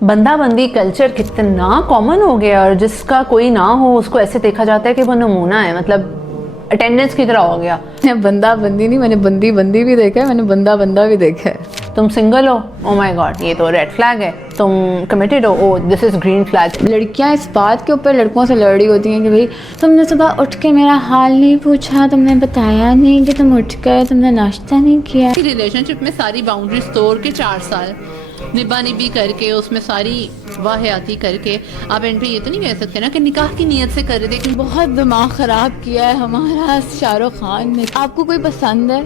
बंदा बंदी कल्चर कितना कॉमन हो गया और जिसका कोई ना हो उसको ऐसे देखा जाता है कि वो नमूना है, मतलब अटेंडेंस की तरह हो गया। बंदा बंदी नहीं, मैंने बंदी बंदी भी देखा है, मैंने बंदा बंदा भी देखा है। तुम सिंगल हो, ओ माय गॉड ये तो रेड फ्लैग है। तुम कमिटेड हो, oh this is green flag. लड़कियां इस बात के ऊपर लड़कों से लड़ रही होती हैं कि भाई तुमने सुबह उठ के मेरा हाल नहीं पूछा, तुमने बताया नहीं कि तुम उठ गए, तुमने नाश्ता नहीं किया। रिलेशनशिप में सारी बाउंड्रीज तोड़ के 4 साल निभा निभी करके उसमें सारी वाहियाती करके आप एंड पे ये तो नहीं कह सकते ना कि निकाह की नीयत से कर रहे थे। बहुत दिमाग ख़राब किया है हमारा शाहरुख खान ने। आपको कोई पसंद है,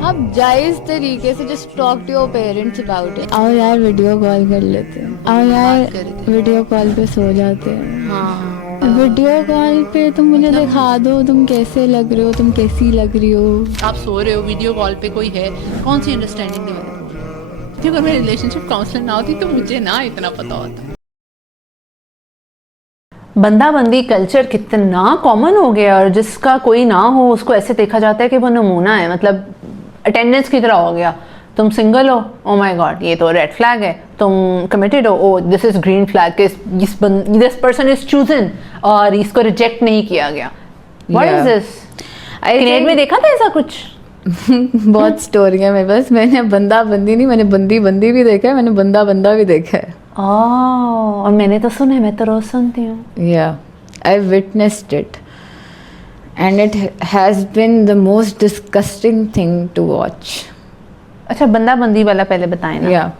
आप जायज़ तरीके से just talk to your parents about it. आओ यार वीडियो कॉल कर लेते हैं, आओ यार वीडियो कॉल पे सो जाते हैं। हाँ वीडियो कॉल पे तुम मुझे दिखा दो तुम कैसे लग रहे हो, तुम कैसी लग रही हो। आप सो रहे हो, वीडियो कॉल पे कोई है, कौन सी अंडरस्टैंडिंग नहीं होती। अगर मेरी रिलेशनशिप काउंसलर ना होती तो मुझे ना इतना पता होता। बंदा बंदी कल्चर कितना कॉमन हो गया और जिसका कोई ना हो उसको ऐसे देखा जाता है कि वो नमूना है, मतलब अटेंडेंस की तरह हो गया। तुम सिंगल हो, ओ माय गॉड ये तो रेड फ्लैग है। तुम कमिटेड हो, oh this is green flag, this person is chosen और इसको रिजेक्ट नहीं किया गया। What is this? क्रिएट में देखा था ऐसा कुछ? बहुत स्टोरियाँ मेरे पास। मैंने बंदा बंदी नहीं, मैंने बंदी बंदी भी देखा है, मैंने बंदा बंदा भी देखा है। और मैंने तो सुना है, मैं तो रोज सुनती हूँ। या I witnessed it and it has been the most disgusting thing to watch. अच्छा बंदा बंदी वाला पहले बताएं ना। या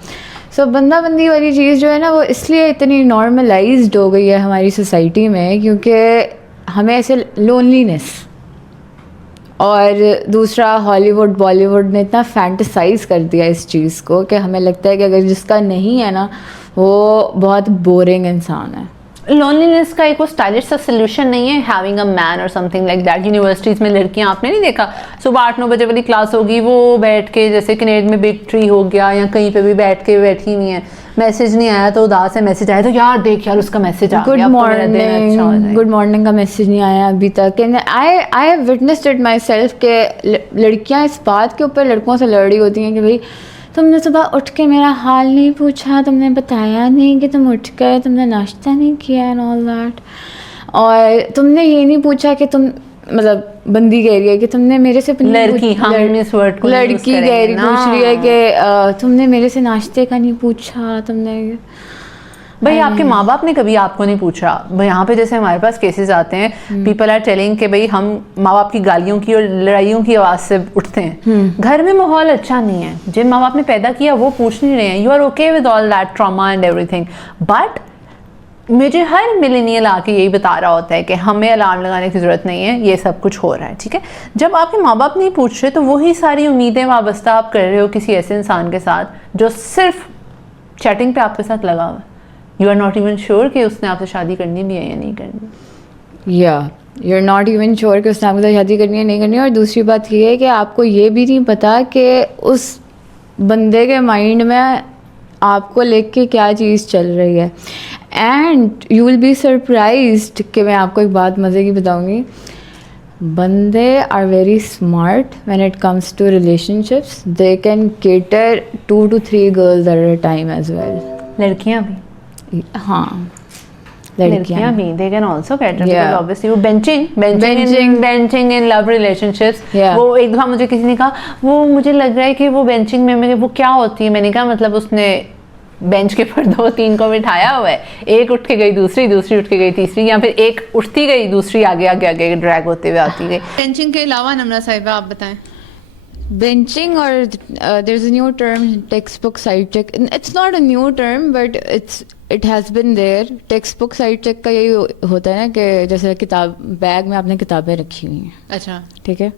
सो बंदा बंदी वाली चीज़ जो है ना वो इसलिए इतनी नॉर्मलाइज्ड हो गई है हमारी सोसाइटी में क्योंकि हमें ऐसे लोनलीनेस और दूसरा हॉलीवुड बॉलीवुड ने इतना फैंटेसाइज कर दिया इस चीज़ को कि हमें लगता है कि अगर जिसका नहीं है ना वो बहुत बोरिंग इंसान है। लोनलीनेस का एक वो स्टाइलिश सा सोल्यूशन नहीं है हैविंग अ मैन और समथिंग लाइक दैट। यूनिवर्सिटीज़ में लड़कियां आपने नहीं देखा, सुबह 8-9 बजे वाली क्लास होगी, वो बैठ के जैसे कनेड में बिग ट्री हो गया या कहीं पे भी बैठ के बैठी हुई हैं। मैसेज नहीं आया तो उदास है, मैसेज आया तो यार देख यार उसका मैसेज आ गुड गया, मॉर्निंग गुड मॉर्निंग का मैसेज नहीं आया अभी तक। And I have witnessed it my self के लड़कियाँ इस बात के ऊपर लड़कों से लड़ रही होती हैं कि भाई तुमने सुबह उठ के मेरा हाल नहीं पूछा, तुमने बताया नहीं कि तुम उठ गए, तुमने नाश्ता नहीं किया एंड ऑल दैट। और तुमने ये नहीं पूछा कि तुम मतलब बंदी कह रही है कि तुमने मेरे से लड़की इस वर्ड को लड़की कह रही पूछ रही है कि तुमने मेरे से नाश्ते का नहीं पूछा, तुमने भाई आपके माँ बाप ने कभी आपको नहीं पूछा। यहाँ पे जैसे हमारे पास केसेस आते हैं, पीपल आर टेलिंग कि भाई हम माँ बाप की गालियों की और लड़ाइयों की आवाज़ से उठते हैं। घर में माहौल अच्छा नहीं है, जिन माँ बाप ने पैदा किया वो पूछ नहीं रहे हैं। You are okay with all that trauma and everything, but मुझे हर मिलेनियल आके यही बता रहा होता है कि हमें अलार्म लगाने की ज़रूरत नहीं है, ये सब कुछ हो रहा है। ठीक है, जब आपके माँ बाप नहीं पूछ रहे तो वही सारी उम्मीदें वाबस्ता आप कर रहे हो किसी ऐसे इंसान के साथ जो सिर्फ चैटिंग पे आपके साथ लगा हुआ है। You are not even sure कि उसने आपसे शादी करनी भी है या नहीं करनी। या you are not even sure कि उसने आपके साथ शादी करनी है नहीं करनी। और दूसरी बात ये है कि आपको ये भी नहीं पता कि उस बंदे के माइंड में आपको लेके क्या चीज़ चल रही है। And you will be surprised कि मैं आपको एक बात मज़े की बताऊंगी, बंदे are very smart when it comes to relationships. They can cater 2 to 3 girls at a time as well. लड़कियां भी, हाँ लड़कियां भी they can also cater Yeah. because obviously वो benching in love relationships। Yeah. वो एक दफा मुझे किसी ने कहा वो मुझे लग रहा है कि वो बेंचिंग में वो क्या होती है। मैंने कहा मतलब उसने बेंच के पर 2-3 को बिठाया हुआ है, एक उठ के गई दूसरी उठ के गई तीसरी, या फिर एक उठती गई दूसरी आगे आगे आगे ड्रैग होते हुए आती गई। बेंचिंग के अलावा नमरा साहिबा आप बताएं। Benching or there's a new term, textbook side check. It's not a new term but it has been there. Textbook side check का यही होता है ना कि जैसे किताब बैग में आपने किताबें रखी हुई हैं, अच्छा ठीक है,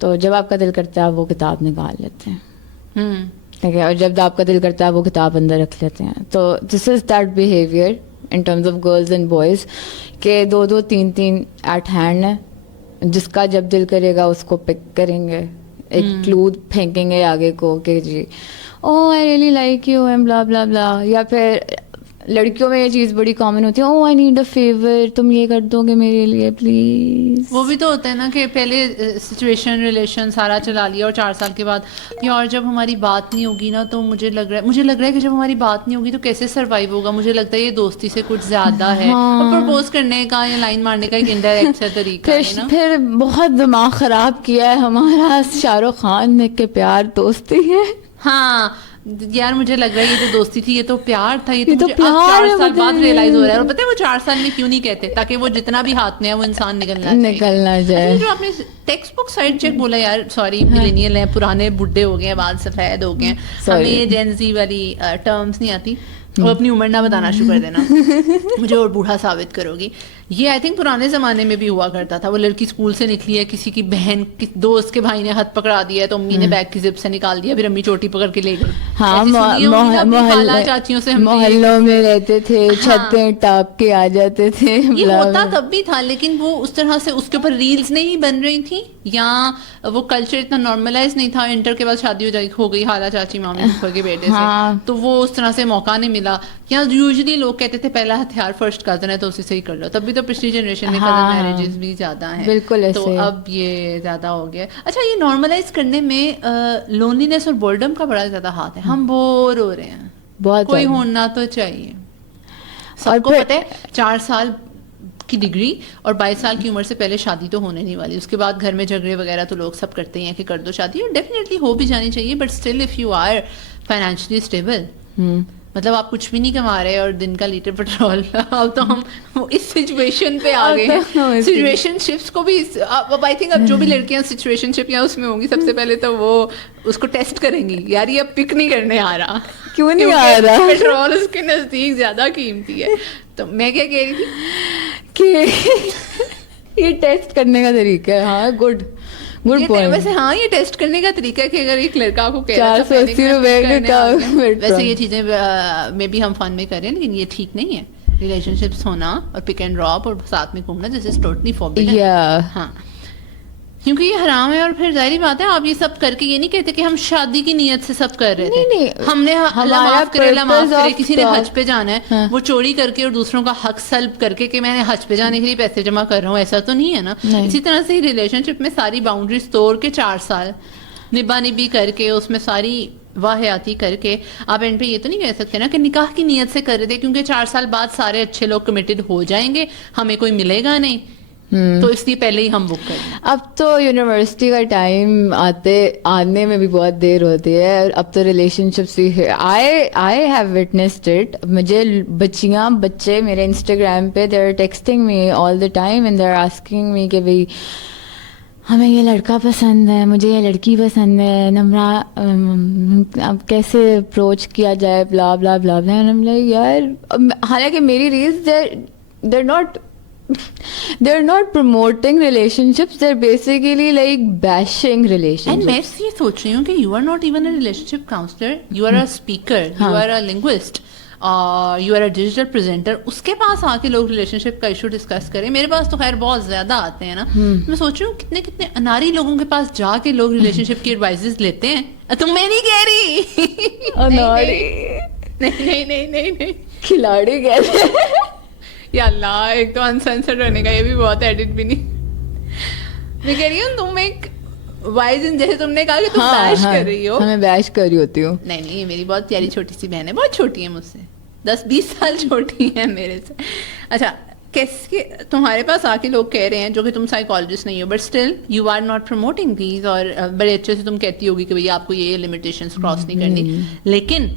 तो जब आपका दिल करता है आप वो किताब निकाल लेते हैं, ठीक है, और जब आपका दिल करता है वो किताब अंदर रख लेते हैं। तो this is that behaviour in terms of girls and boys के 2-2 3-3 एट हैंड है, जिसका जब दिल करेगा उसको पिक करेंगे, एक क्लू फेंकेंगे आगे को कि जी oh I really like you and blah blah blah, या फिर لڑکیوں میں یہ چیز بڑی کامن ہوتی ہے, او آئی نیڈ اے فیور, تم یہ کر دو گے میرے لیے پلیز. وہ بھی تو ہوتا ہے نا کہ پہلے سچویشن ریلیشن سارا چلا لیا اور 4 سال کے بعد یار جب ہماری بات نہیں ہوگی نا تو مجھے لگ رہا ہے کہ جب ہماری بات نہیں ہوگی تو کیسے سروائیو ہوگا, مجھے لگتا ہے یہ دوستی سے کچھ زیادہ ہے. اور پرپوز کرنے کا یا لائن مارنے کا ایک انڈائریکٹ سا طریقہ ہے نا. پھر بہت دماغ خراب کیا ہے ہمارا شاہ رخ خان نے کہ پیار دوستی ہے. ہاں یار مجھے لگ رہا ہے یہ جو دوستی تھی یہ تو پیار تھا, یہ تو مجھے اب 4 سال بعد ریئلائز ہو رہا ہے. اور پتہ ہے وہ 4 سال میں کیوں نہیں کہتے, تاکہ وہ جتنا بھی ہاتھ میں ہے وہ انسان نکلنا جائے. جو آپ نے ٹیکسٹ بک سائڈ چیک بولا, یار سوری ملینیل ہیں, پرانے بڈھے ہو گئے ہیں, بال سفید ہو گئے ہیں, ہمیں یہ جین زی والی ٹرمز نہیں آتی, وہ اپنی عمر نہ بتانا شروع کر دینا, مجھے اور بوڑھا ثابت کرو گی. یہ آئی تھنک پرانے زمانے میں بھی ہوا کرتا تھا. وہ لڑکی اسکول سے نکلی ہے, کسی کی بہن دوست کے بھائی نے ہاتھ پکڑا دیا ہے تو امی نے بیگ کی زپ سے نکال دیا, پھر امی چوٹی پکڑ کے لے گئی. ہاں چاچیوں سے محلوں میں رہتے تھے, چھتیں ٹاپ کے آ جاتے تھے. یہ ہوتا تب بھی تھا, لیکن وہ اس طرح سے اس کے اوپر ریلز نہیں بن رہی تھی, یا وہ کلچر اتنا نارملائز نہیں تھا. انٹر کے بعد شادی ہو گئی خالہ چاچی مامی پھپھر کے بیٹے سے, تو وہ اس طرح سے موقع نہیں ملا. یا یوزلی لوگ کہتے تھے پہلا ہتھیار فرسٹ کزن ہے تو اسی سے ہی کر لو. تب بھی تو پچھلی جنریشن میں کزن میرجز بھی زیادہ ہیں, بالکل, تو اب یہ زیادہ ہو گیا. اچھا یہ نارملائز کرنے میں لونلینس اور بورڈم کا بڑا زیادہ ہاتھ ہے. ہم بور ہو رہے ہیں, بہت کوئی ہونا تو چاہیے. سب کو پتہ ہے 4 سال کی ڈگری اور 22 سال کی عمر سے پہلے شادی تو ہونے نہیں والی. اس کے بعد گھر میں جھگڑے وغیرہ تو لوگ سب کرتے ہیں کہ کر دو شادی, اور ڈیفینیٹلی ہو بھی جانی چاہیے. But still if you are financially stable, مطلب آپ کچھ بھی نہیں کما رہے اور دن کا لیٹر پیٹرول, اب تو ہم اس سچویشن پہ آ گئے ہیں. سچویشن شپس کو بھی اب آئی تھنک اب جو بھی لڑکیاں سچویشن شپ یا اس میں ہوں گی, سب سے پہلے تو وہ اس کو ٹیسٹ کریں گی, یار یہ اب پک نہیں کرنے آ رہا, کیوں نہیں آ رہا, پیٹرول اس کے نزدیک زیادہ قیمتی ہے. تو میں کیا کہہ رہی تھی کہ یہ ٹیسٹ کرنے کا طریقہ ہے. ہاں گڈ ویسے ہاں یہ ٹیسٹ کرنے کا طریقہ ہے کہ اگر ایک لڑکا کو ویسے یہ چیزیں میں بھی ہم فن میں کر رہے ہیں, لیکن یہ ٹھیک نہیں ہے. ریلیشن شپس ہونا اور پک اینڈ ڈراپ اور ساتھ میں گھومنا دس از ٹوٹلی فوربڈن. ہاں کیونکہ یہ حرام ہے. اور پھر ظاہری بات ہے آپ یہ سب کر کے یہ نہیں کہتے کہ ہم شادی کی نیت سے سب کر رہے تھے. ہم نے اللہ معاف کرے کسی نے حج پہ جانا ہے, وہ چوری کر کے اور دوسروں کا حق سلب کر کے کہ میں نے حج پہ جانے کے لیے پیسے جمع کر رہا ہوں, ایسا تو نہیں ہے نا. اسی طرح سے ریلیشن شپ میں ساری باؤنڈریز توڑ کے 4 سال نبا نبی کر کے اس میں ساری واحیاتی کر کے آپ اینڈ پہ یہ تو نہیں کہہ سکتے نا کہ نکاح کی نیت سے کر رہے تھے, کیونکہ 4 سال بعد سارے اچھے لوگ کمیٹڈ ہو جائیں گے, ہمیں کوئی ملے گا نہیں, تو اس لیے پہلے ہی ہم بک کر لیں. اب تو یونیورسٹی کا ٹائم آنے میں بھی بہت دیر ہوتی ہے. اب تو ریلیشن شپس بھی آئی ہیو وٹنسڈ اٹ. مجھے بچے میرے انسٹاگرام پہ they are texting me all the time and they are asking me کہ بھائی ہمیں یہ لڑکا پسند ہے, مجھے یہ لڑکی پسند ہے, نمرا اب کیسے اپروچ کیا جائے, بلا بلا بلا بلا. یار حالانکہ میری reels they're not promoting relationships, they're basically like bashing relationships. And میں یہ سوچ رہی ہوں کہ you are not even a relationship counselor, you are a speaker, you are a linguist, you are a digital presenter. اس کے پاس آ کے لوگ relation شپ کا ایشو ڈسکس کریں. میرے پاس تو خیر بہت زیادہ آتے ہیں نا. میں سوچ رہی ہوں کتنے اناری لوگوں کے پاس جا کے لوگ ریلیشن شپ کی ایڈوائزز لیتے ہیں. تم میں نہیں کہہ رہی اناری, نہیں کھلاڑی کہتے ہیں. یا اللہ, ایک تو انسنسرڈ رہنے کا یہ بھی بہت ایڈٹ بھی نہیں. میں کہہ رہی ہوں تم ایک وائز جیسے تم نے کہا کہ تم بیش کر رہی ہو. میں بیش کر رہی ہوتی ہوں. نہیں میری بہت پیاری چھوٹی سی بہن ہے, بہت چھوٹی ہے مجھ سے, 10-20 سال چھوٹی ہے میرے سے. اچھا کیسے تمہارے پاس آ کے لوگ کہہ رہے ہیں جو کہ تم سائیکالوجسٹ نہیں ہو, but still you are not promoting these, اور بڑے اچھے سے تم کہتی ہوگی کہ بھائی آپ کو یہ لمیٹیشنس کراس نہیں کرنی. لیکن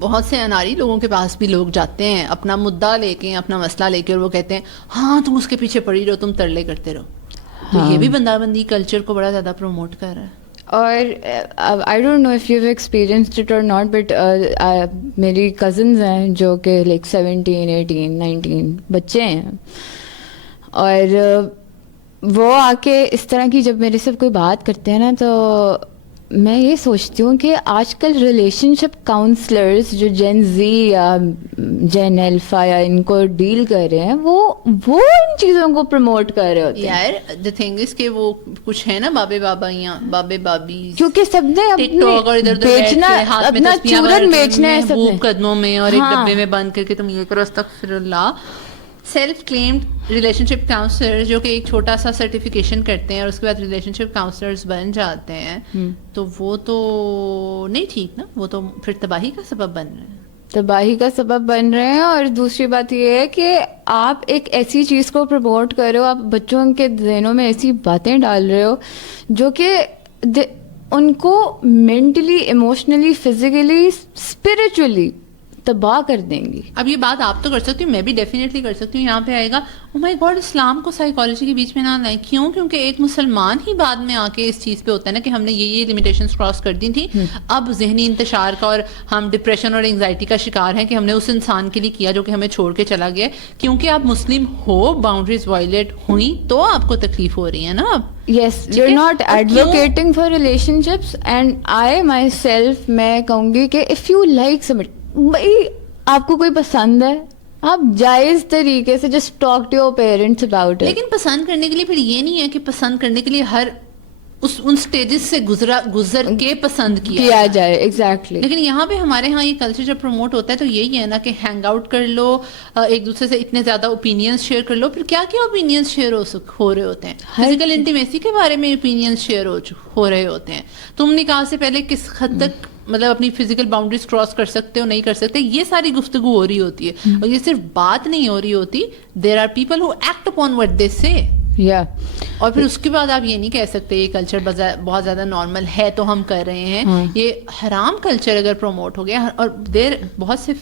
بہت سے اناری لوگوں کے پاس بھی لوگ جاتے ہیں اپنا مدعا لے کے, اپنا مسئلہ لے کے, اور وہ کہتے ہیں ہاں تم اس کے پیچھے پڑی رہو, تم ترلے کرتے رہو. تو یہ بھی بندہ بندی کلچر کو بڑا زیادہ پروموٹ کر رہا ہے. اور I don't know if you experienced it اور ناٹ, بٹ میری کزنز ہیں جو کہ لائک 17, 18, 19 بچے ہیں, اور وہ آ کے اس طرح کی جب میرے سے کوئی بات کرتے ہیں نا, تو میں یہ سوچتی ہوں کہ آج کل ریلیشن شپ کاؤنسلرز جو جین زی یا जेन अल्फा या इनको डील कर रहे हैं वो इन चीज़ों को प्रमोट कर रहे होते हैं यार द थिंग इज कि वो कुछ है ना बाबे बाबी क्योंकि सबने टिकटॉक और इधर बेचना अपना चूरन बेचना है सबने कदमों में और एक हाँ। डब्बे में बंद करके तुम ये करो अस्तगफिरुल्लाह। सेल्फ क्लेम्ड रिलेशनशिप काउंसलर जो कि एक छोटा सा सर्टिफिकेशन करते हैं और उसके बाद रिलेशनशिप काउंसलर्स बन जाते हैं, तो वो तो नहीं ठीक ना, वो तो फिर तबाही का सबब बन रहे हैं। तबाही का सबब बन रहे हैं। और दूसरी बात ये है कि आप एक ऐसी चीज़ को प्रमोट कर रहे हो, आप बच्चों के ज़हनों में ऐसी बातें डाल रहे हो जो कि उनको मेंटली, इमोशनली, फिजिकली, स्पिरिचुअली तबाह कर देंगी। अब ये बात आप तो कर सकती हूँ, मैं भी डेफिनेटली कर सकती हूँ। यहाँ पे आएगा ओ माय गॉड, इस्लाम को साइकोलॉजी के बीच में ना लाएं। क्यों? क्योंकि एक मुसलमान ही बाद में आके इस चीज़ पे होता है ना कि हमने ये लिमिटेशंस क्रॉस कर दी थी, अब जहनी इंतशार का और हम डिप्रेशन और एंग्जाइटी का शिकार हैं कि हमने उस इंसान के लिए किया जो कि हमें छोड़ के चला गया। क्योंकि आप मुस्लिम हो, बाउंड्रीज वायलेट हुई तो आपको तकलीफ हो रही है ना अब। Yes, you're not advocating for relationships and I myself मैं कहूँगी कि if you like somebody, भाई आपको कोई पसंद है, आप जायज तरीके से just talk to your parents about it. लेकिन पसंद करने के लिए फिर ये नहीं है कि पसंद करने के लिए हर उन स्टेजेस से गुजर के पसंद किया जाए। एग्जैक्टली। लेकिन यहाँ पे हमारे यहाँ ये कल्चर जब प्रमोट होता है तो यही है ना कि हैंग आउट कर लो, एक दूसरे से इतने ज्यादा ओपिनियंस शेयर कर लो। फिर क्या क्या ओपिनियंस शेयर हो रहे होते हैं? फिजिकल इंटीमेसी के बारे में ओपिनियंस शेयर हो रहे होते हैं। तुम निकाह से पहले किस हद तक मतलब अपनी फिजिकल बाउंड्रीज क्रॉस कर सकते हो, नहीं कर सकते, ये सारी गुफ्तगू हो रही होती है। और ये सिर्फ बात नहीं हो रही होती, there are people who act upon what they say. और फिर उसके बाद आप ये नहीं कह सकते ये कल्चर बहुत ज्यादा नॉर्मल है तो हम कर रहे हैं। ये हराम कल्चर अगर प्रमोट हो गया, और बहुत से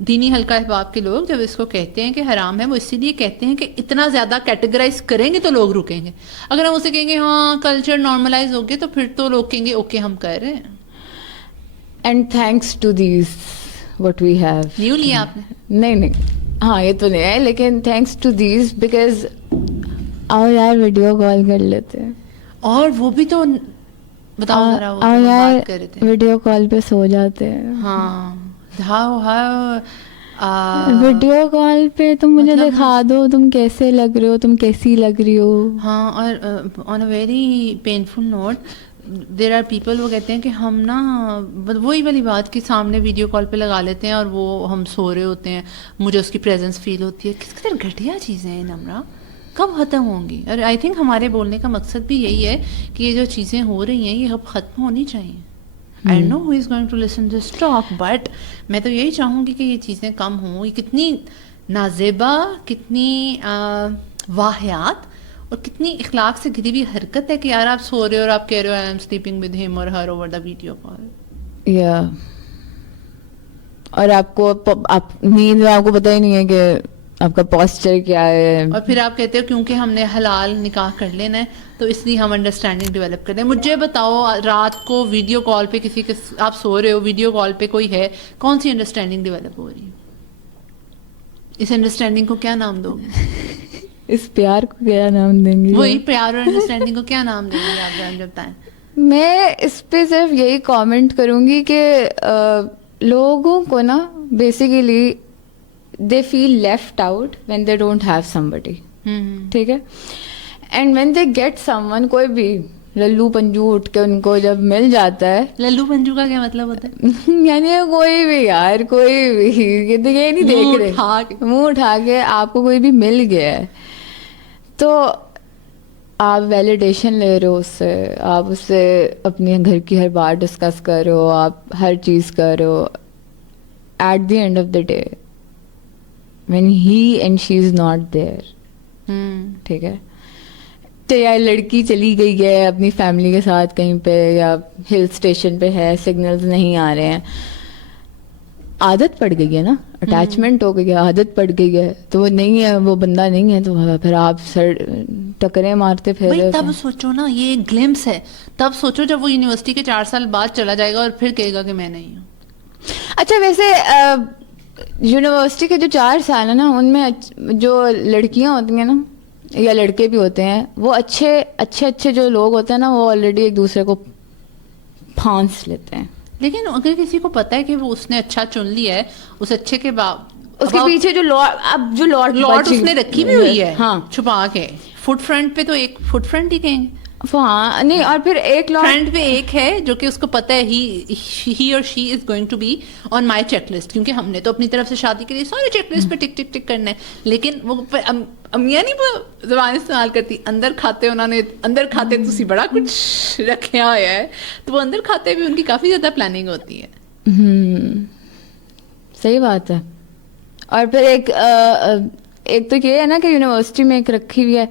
दीनी हल्का अहबाब के लोग जब इसको कहते हैं कि हराम है, वो इसीलिए कहते हैं कि इतना ज्यादा कैटेगराइज करेंगे तो लोग रुकेंगे। अगर हम उसे कहेंगे हाँ कल्चर नॉर्मलाइज हो गया, तो फिर तो लोग कहेंगे ओके हम कर रहे हैं। And thanks to these what we have. New लिया आपने? नहीं, हाँ ये तो नहीं है, लेकिन थैंक्स टू दीज बिकॉज आओ यार वीडियो कॉल कर लेते हैं। और वो भी तो बताओ जरा, वो आओ तो यार बात कर रहे थे। वीडियो कॉल पे सो जाते हैं। हाँ हाउ वीडियो कॉल पे तुम मुझे मतलब दिखा दो तुम कैसे लग रहे हो, तुम कैसी लग रही हो। हाँ, और on a very painful note there are people, वो कहते हैं कि हम ना वही वाली बात कि सामने वीडियो कॉल पे लगा लेते हैं और वो हम सो रहे होते हैं, मुझे उसकी प्रेजेंस फील होती है। किस कदर घटिया चीज़ें हैं नम्रा, कब ख़त्म होंगी? और आई थिंक हमारे बोलने का मकसद भी यही है कि ये जो चीज़ें हो रही हैं ये अब ख़त्म होनी चाहिए। I know who is going to listen this talk, but मैं तो यही चाहूँगी कि ये चीज़ें कम हों। ये कितनी नाजेबा, कितनी वाहियात और कितनी इखलाक से घिरी हुई हरकत है कि यार आप सो रहे हो और आप कह रहे हो I am sleeping with him और हर ओवर द वीडियो कॉल। या और आपको आप नींद में आपको पता ही नहीं है कि आपका पोस्चर क्या है। और फिर आप कहते हो क्योंकि हमने हलाल निकाह कर लेना है तो इसलिए हम अंडरस्टैंडिंग डेवलप कर रहे हैं। मुझे बताओ, रात को वीडियो कॉल पे किसी के आप सो रहे हो, वीडियो कॉल पे कोई है, कौन सी अंडरस्टैंडिंग डेवलप हो रही है? इस अंडरस्टैंडिंग को क्या नाम दोगे? इस प्यार को क्या नाम देंगे? वही प्यार और अंडरस्टैंडिंग को क्या नाम देंगे आप जब बताएं? मैं इस पे सिर्फ यही कमेंट करूंगी कि लोगों को ना basically they feel left out when they don't have somebody, ठीक है, and when they get someone, कोई भी लल्लू पंजू उठ के उनको जब मिल जाता है। लल्लू पंजू का क्या मतलब होता है? यानी कोई भी यार, कोई भी ये नहीं देख रहे, मुंह उठा के आपको कोई भी मिल गया है तो आप वैलिडेशन ले रहे हो उससे, आप उससे अपने घर की हर बात डिस्कस कर रहे हो, आप हर चीज़ कर रहे हो। At the end of the day when he and she is not there, ठीक है, तो यार लड़की चली गई है अपनी फैमिली के साथ कहीं पे या हिल स्टेशन पे है, सिग्नल्स नहीं आ रहे हैं, आदत पड़ गई है ना, अटैचमेंट हो गई है, आदत पड़ गई है, तो वो नहीं है, वो बंदा नहीं है, तो फिर आप सर टकरे मारते फिर। तब सोचो ना, ये ग्लिम्स है, तब सोचो जब वो यूनिवर्सिटी के 4 साल बाद चला जाएगा और फिर कहेगा कि मैं नहीं हूँ। अच्छा, वैसे यूनिवर्सिटी के जो 4 साल है ना, उनमें जो लड़कियां होती हैं ना या लड़के भी होते हैं, वो अच्छे जो लोग होते हैं ना, वो ऑलरेडी एक दूसरे को फांस लेते हैं। لیکن اگر کسی کو پتا ہے کہ وہ اس نے اچھا چن لیا ہے, اس اچھے کے اس کے پیچھے جو لارڈ اس نے رکھی بھی ہوئی ہے ہاں چھپا کے, فٹ فرنٹ پہ تو ایک فٹ فرنٹ ہی کہیں گے, ہاں نہیں, اور پھر ایک فرنٹ پہ ایک ہے جو کہ اس کو پتا ہے ہی اور she is going to be on my checklist, کیونکہ ہم نے تو اپنی طرف سے شادی کے لیے سارے چیک لسٹ پہ ٹک ٹک ٹک کرنا ہے, لیکن وہ امیاں نہیں زبان استعمال کرتی, اندر کھاتے انہوں نے اندر کھاتے تسی بڑا کچھ رکھا ہوا ہے, تو وہ اندر کھاتے بھی ان کی کافی زیادہ پلاننگ ہوتی ہے. صحیح بات ہے. اور پھر ایک تو یہ ہے نا کہ یونیورسٹی میں ایک رکھی ہوئی ہے,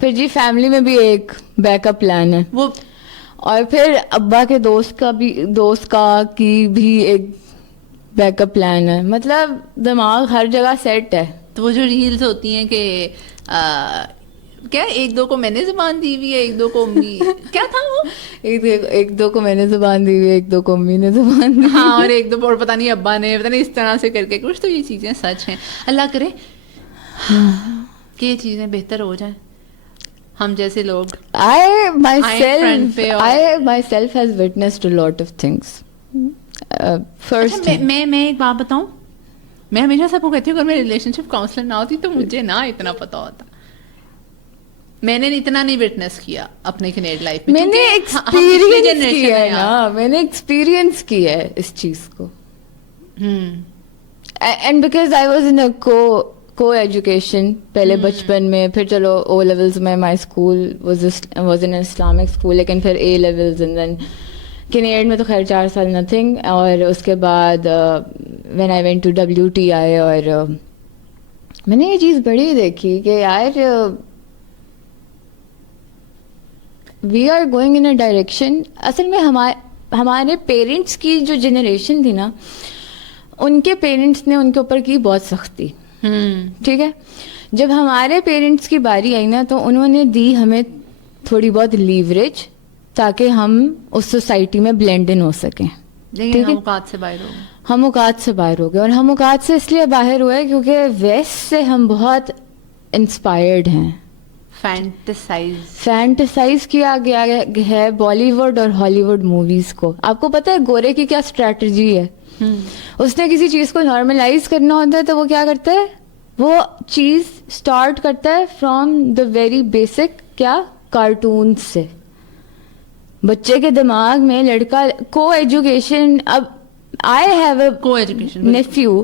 پھر جی فیملی میں بھی ایک بیک اپ پلان ہے وہ, اور پھر ابا کے دوست کا کی بھی ایک بیک اپ پلان ہے. مطلب دماغ ہر جگہ سیٹ ہے. تو وہ جو ریلز ہوتی ہیں کہ کیا ایک دو کو میں نے زبان دی ہوئی ہے, ایک دو کو امی, کیا تھا وہ, ایک دو کو میں نے زبان دی ہوئی ہے, ایک دو کو امی نے زبان دی, ہاں, اور ایک دو اور پتہ نہیں ابا نے, پتہ نہیں اس طرح سے کر کے کچھ. تو یہ چیزیں سچ ہیں, اللہ کرے کہ یہ چیزیں بہتر ہو جائیں. ہم جیسے لوگ I myself has witnessed a lot of things. First میں ایک بات بتاؤں, میں ہمیشہ سب کو کہتی ہوں اگر میں ریلیشن شپ کاؤنسلر نہ ہوتی تو مجھے نہ اتنا پتا ہوتا. میں نے اتنا نہیں وٹنس کیا اپنے کینیڈ لائف میں, میں نے ایکسپیرینس کیا ہے اس چیز کو, and because I was in کو ایجوکیشن پہلے بچپن میں, پھر چلو او لیولز میں my school was in Islamic school, لیکن پھر A levels and then Canada میں تو خیر 4 سال نتھنگ, اور اس کے بعد when I went to WTI, اور میں نے یہ چیز بڑی دیکھی کہ یار we are going in a direction. اصل میں ہمارے پیرنٹس کی جو جنریشن تھی نا, ان کے پیرنٹس نے ان کے اوپر کی بہت سختی, ٹھیک ہے. جب ہمارے پیرنٹس کی باری آئی نا تو انہوں نے دی ہمیں تھوڑی بہت لیوریج تاکہ ہم اس سوسائٹی میں بلینڈ ان ہو سکیں. لیکن ہم اوقات سے باہر ہو گئے, ہم اوقات سے باہر ہو گئے, اور ہم اوقات سے اس لیے باہر ہوئے کیونکہ ویسٹ سے ہم بہت انسپائرڈ ہیں. فینٹیسائز کیا گیا ہے بالی ووڈ اور ہالی ووڈ موویز کو. آپ کو پتہ ہے گورے کی کیا اسٹریٹجی ہے؟ اس نے کسی چیز کو نارملائز کرنا ہوتا ہے تو وہ کیا کرتا ہے, وہ چیز اسٹارٹ کرتا ہے فرام دا ویری بیسک, کیا, کارٹون سے. بچے کے دماغ میں لڑکا کو ایجوکیشن, اب آئی ہیو اے کو ایجوکیشن نیفیو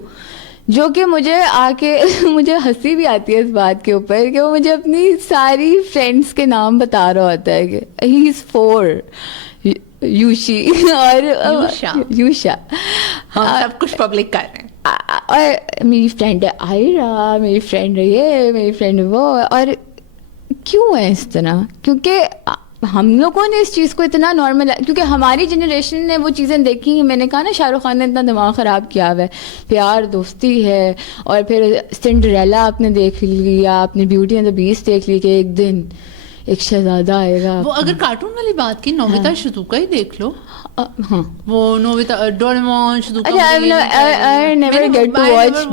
جو کہ مجھے آ کے مجھے ہنسی بھی آتی ہے اس بات کے اوپر کہ وہ مجھے اپنی ساری فرینڈس کے نام بتا رہا ہوتا ہے کہ ہی از 4 یوشی اور یوشا, ہم سب کچھ پبلک کر رہے ہیں, اور میری فرینڈ ہے آئرا, میری فرینڈ ہے یہ, میری فرینڈ ہے وہ. اور کیوں ہے اس طرح؟ کیونکہ ہم لوگوں نے اس چیز کو اتنا نارمل, کیونکہ ہماری جنریشن نے وہ چیزیں دیکھی. میں نے کہا نا شاہ رخ خان نے اتنا دماغ خراب کیا ہوا ہے, پیار دوستی ہے, اور پھر سنڈریلا آپ نے دیکھ لیا, آپ نے بیوٹی اینڈ دا بیسٹ دیکھ لی کہ ایک دن ایک شہزادہ آئے گا. وہ اگر کارٹون والی بات کی, نوبیتا شیزوکا ہی دیکھ لو. ہاں, وہ Nobita, Doraemon, Shizuka. I never get to watch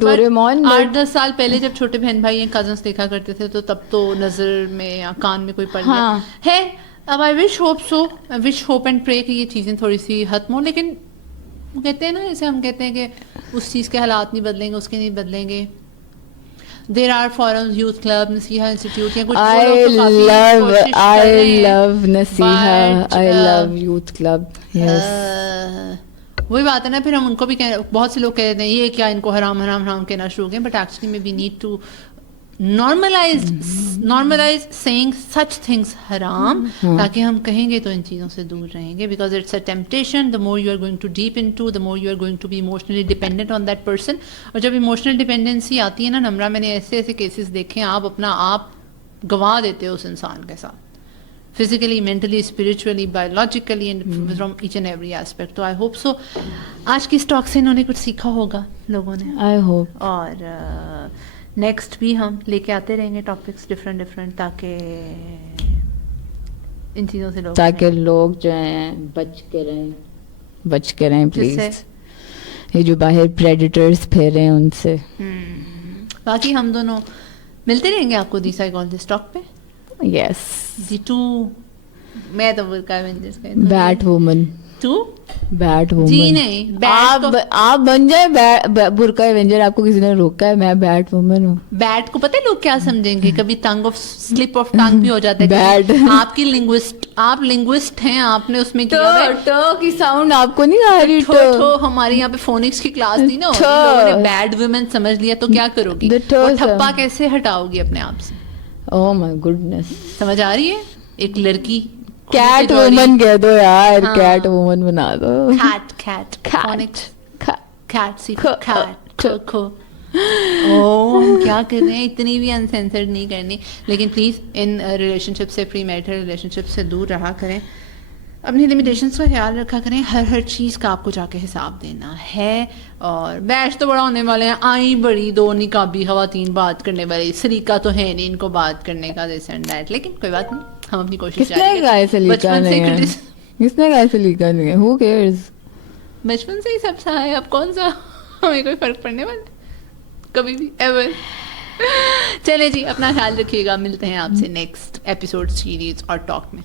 Doraemon. 8-10 سال پہلے جب چھوٹے بہن بھائی کزنس دیکھا کرتے تھے تو تب تو نظر میں یا کان میں کوئی پڑ گیا ہے. اب I wish hope and pray کہ یہ چیزیں تھوڑی سی ختم ہوں. لیکن وہ کہتے ہیں نا, جیسے ہم کہتے ہیں کہ اس چیز کے حالات نہیں بدلیں گے, اس کے نہیں بدلیں گے. There are forums, youth club, Nasiha Institute, یا کچھ I love Nasiha, I love youth club. Yes. وہی بات ہے نا, پھر ہم ان کو بھی بہت سے لوگ کہتے ہیں یہ کیا ان کو حرام حرام حرام کہنا شروع ہو گئے, بٹ ایکچولی میں we need to normalize saying such things haram, تاکہ ہم کہیں گے تو ان چیزوں سے دور رہیں گے. because it's a temptation, the more you are going to deep into, the more you are going to be emotionally dependent on that person. اور جب emotional dependency آتی ہے نا نمرہ, میں نے ایسے ایسے کیسز دیکھے ہیں, آپ اپنا آپ گوا دیتے ہو اس انسان کے ساتھ, physically, mentally, spiritually, biologically, and from each and every aspect. تو I hope so آج کی اس ٹاک سے انہوں نے کچھ سیکھا ہوگا لوگوں نے. I hope. اور نیکسٹ بھی ہم لے کے آتے رہیں گے ٹاپکس ڈفرینٹ, تاکہ ان چیزوں سے تاکہ لوگ جو ہیں بچ کے رہیں پلیز. یہ جو باہر پریڈیٹرز پھیرے ہیں ان سے. باقی ہم دونوں ملتے رہیں گے آپ کو دی سائیکالوجسٹ ٹاک پہ. یس, دی ٹو, میں تو بیٹ وومن तू बैट वुमन जी नहीं, बैट आप बन जाए बुरका एवेंजर, आपको किसी ने रोका है? मैं बैट वुमन हूँ। बैट को पता है लोग क्या समझेंगे, कभी tongue of slip of tongue भी हो जाता है बैट। आपकी आप लिंग्विस्ट हैं, आपने उसमें किया है टो की साउंड आपको नहीं आ रही? ठो हमारी यहाँ पे फोनिक्स की क्लास थी ना, लोगों ने बैड वुमेन समझ लिया तो क्या करोगी? वो ठप्पा कैसे हटाओगी अपने आप से? ओह माय गुडनेस, समझ आ रही है? एक लड़की कैट वुमन कह दो यार, कैट वुमन बना दो। हम क्या कर रहे हैं, इतनी भी अनसेंसर्ड नहीं करनी, लेकिन प्लीज इन रिलेशनशिप से, प्री मैरिटल रिलेशनशिप से दूर रहा करें, अपनी लिमिटेशंस का ख्याल रखा करें, हर चीज़ का आपको जाके हिसाब देना है। और बैच तो बड़ा होने वाले हैं, आई बड़ी दो निकाबी खवातीन बात करने वाली, सलीका तो है नहीं इनको बात करने का, दिस एंड दैट, लेकिन कोई बात नहीं, हम अपनी कोशिश किसने कहा सलीका नहीं है? किसने कहा सलीका नहीं है? Who cares? बचपन से ही सब सा है, अब कौन सा हमें कोई फर्क पड़ने वाला कभी भी एवर। चले जी, अपना ख्याल रखिएगा, मिलते हैं आपसे नेक्स्ट एपिसोड, सीरीज और टॉक में।